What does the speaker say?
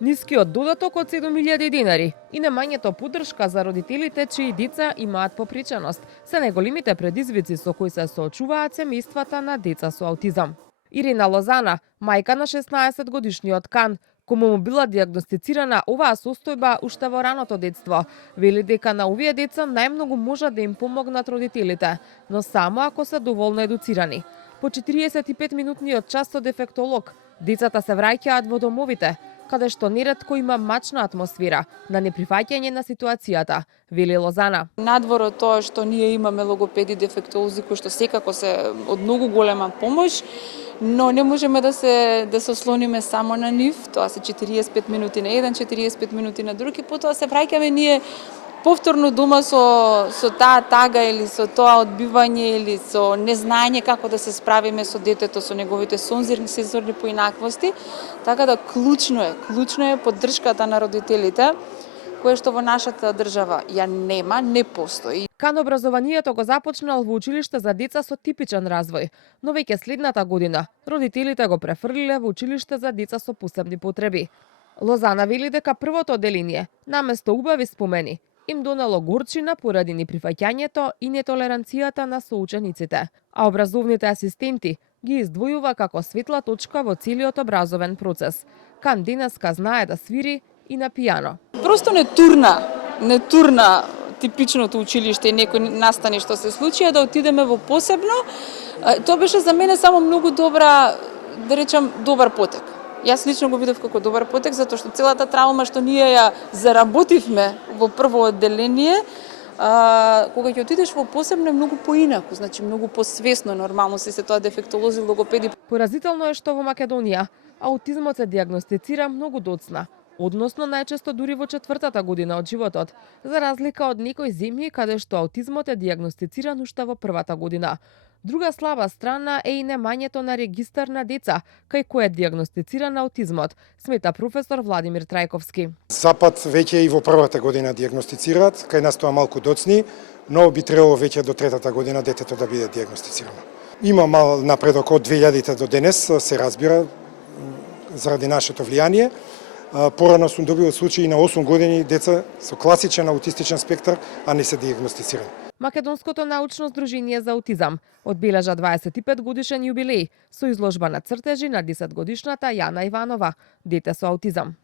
Нискиот додаток од 7.000 денари и немањето поддршка за родителите чии деца имаат попреченост се најголемите предизвици со кои се соочуваат семејствата на деца со аутизам. Ирина Лозана, мајка на 16-годишниот Кан, кому му била диагностицирана оваа состојба уште во раното детство, вели дека на овие деца најмногу може да им помогнат родителите, но само ако се доволно едуцирани. По 45-минутниот час со дефектолог, децата се враќаат во домовите, каде што неретко има мачна атмосфера на неприфаќање на ситуацијата, вели Лозана. Надвор од тоа што ние имаме логопеди дефектолози кои што секако се од многу голема помош, но не можеме да се ослониме само на нив. Тоа се 45 минути на еден, 45 минути на друг и потоа се враќаме ние повторно дома со таа тага или со тоа одбивање или со незнање како да се справиме со детето, со неговите сензорни поинаквости. Така да клучно е поддршката на родителите, кое што во нашата држава ја нема, не постои. Кан образованието го започнал во училиште за деца со типичен развој, но веќе следната година родителите го префрлиле во училиште за деца со посебни потреби. Лозана вели дека првото одделение, наместо убави спомени, им донело горчина поради неприфаќањето и нетолеранцијата на соучениците, а образовните асистенти ги издвојува како светла точка во целиот образовен процес. Кан денеска знае да свири и на пијано. Просто не турна типичното училиште и некој настани што се случи, да отидеме во посебно. Тоа беше за мене само многу добра, да речам, добар потек. Јас лично го видов како добар потек, затоа што целата травма што ние ја заработивме во прво одделение, кога ќе отидеш во посебно е многу поинаку, значи многу посвесно, нормално се тоа дефектолози, логопеди. Поразително е што во Македонија аутизмот се диагностицира многу доцна, односно најчесто дури во 4-та година од животот, за разлика од некои земји каде што аутизмот е диагностициран уште во 1-та година. Друга слаба страна е и немањето на регистар на деца кај кој е диагностициран аутизмот, смета професор Владимир Трајковски. Запад веќе и во 1-та година диагностицираат, кај нас тоа малку доцни, но би требало веќе до 3-та година детето да биде диагностицирано. Има мал напредок од 2000-та до денес, се разбира, заради нашето влијание. Порано сум добил случаи на 8 години деца со класичен аутистичен спектар, а не се диагностицирани. Македонското научно здружение за аутизам одбележа 25 годишен јубилеј со изложба на цртежи на 10-годишната Јана Иванова, дете со аутизам.